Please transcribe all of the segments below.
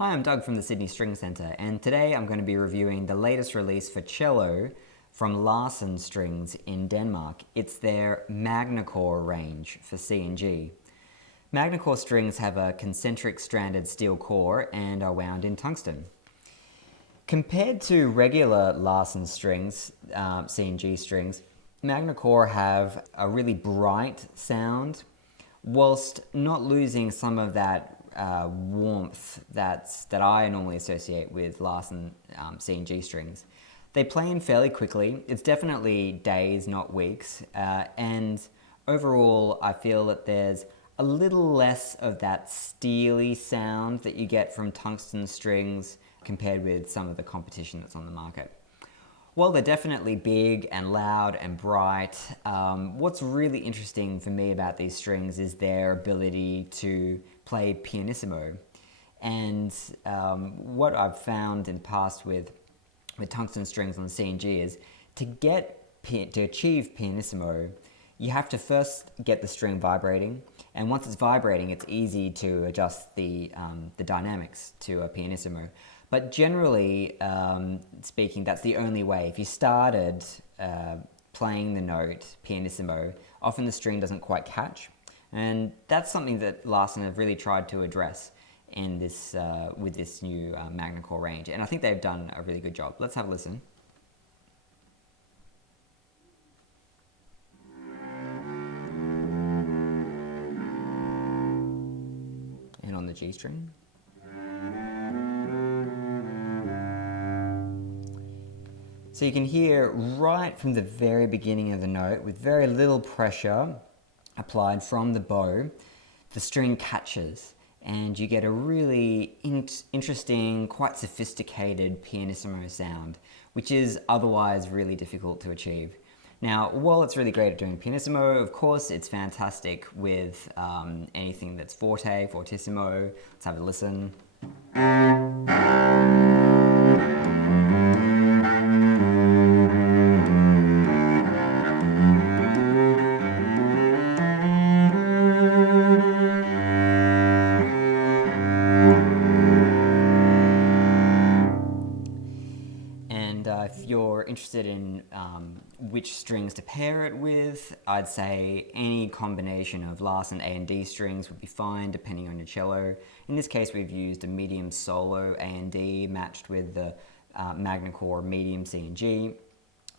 Hi, I'm Doug from the Sydney String Centre, and today I'm going to be reviewing the latest release for cello from Larsen Strings in Denmark. It's their Magnacore range for C and G. Magnacore strings have a concentric stranded steel core and are wound in tungsten. Compared to regular Larsen strings, C and G strings, Magnacore have a really bright sound, whilst not losing some of that warmth that I normally associate with Larsen C and G strings. They play in fairly quickly. It's definitely days, not weeks. And overall, I feel that there's a little less of that steely sound that you get from tungsten strings compared with some of the competition that's on the market. While they're definitely big and loud and bright, what's really interesting for me about these strings is their ability to play pianissimo. And what I've found in the past with tungsten strings on the C and G is to achieve pianissimo, you have to first get the string vibrating, and once it's vibrating, it's easy to adjust the dynamics to a pianissimo. But generally speaking, that's the only way. If you started playing the note pianissimo, often the string doesn't quite catch. And that's something that Larsen have really tried to address in this, with this new Magnacore range. And I think they've done a really good job. Let's have a listen. And on the G string. So you can hear right from the very beginning of the note, with very little pressure applied from the bow, the string catches, and you get a really interesting, quite sophisticated pianissimo sound, which is otherwise really difficult to achieve. Now, while it's really great at doing pianissimo, of course, it's fantastic with anything that's forte, fortissimo. Let's have a listen. If you're interested in which strings to pair it with, I'd say any combination of Larsen A and D strings would be fine, depending on your cello. In this case, we've used a medium solo A and D matched with the Magnacore medium C and G.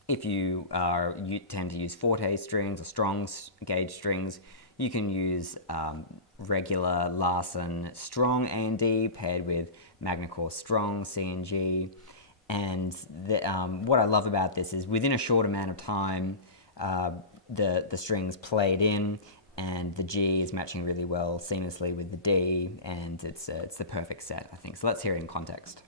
If you tend to use forte strings or strong gauge strings, you can use regular Larsen strong A and D paired with Magnacore strong C and G. And what I love about this is within a short amount of time, the strings played in, and the G is matching really well seamlessly with the D, and it's the perfect set, I think. So let's hear it in context.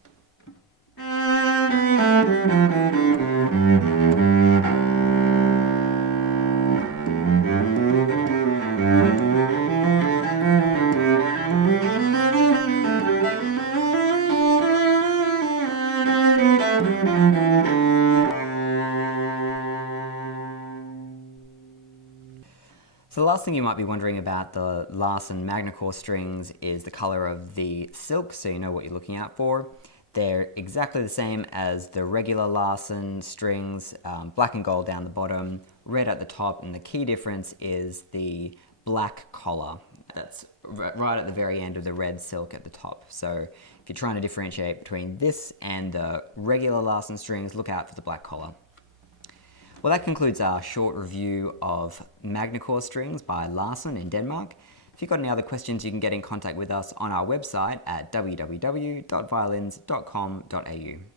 So the last thing you might be wondering about the Larsen Magnacore strings is the color of the silk, so you know what you're looking out for. They're exactly the same as the regular Larsen strings, black and gold down the bottom, red at the top, and the key difference is the black collar. That's right at the very end of the red silk at the top. So if you're trying to differentiate between this and the regular Larsen strings, look out for the black collar. Well, that concludes our short review of Magnacore strings by Larsen in Denmark. If you've got any other questions, you can get in contact with us on our website at www.violins.com.au.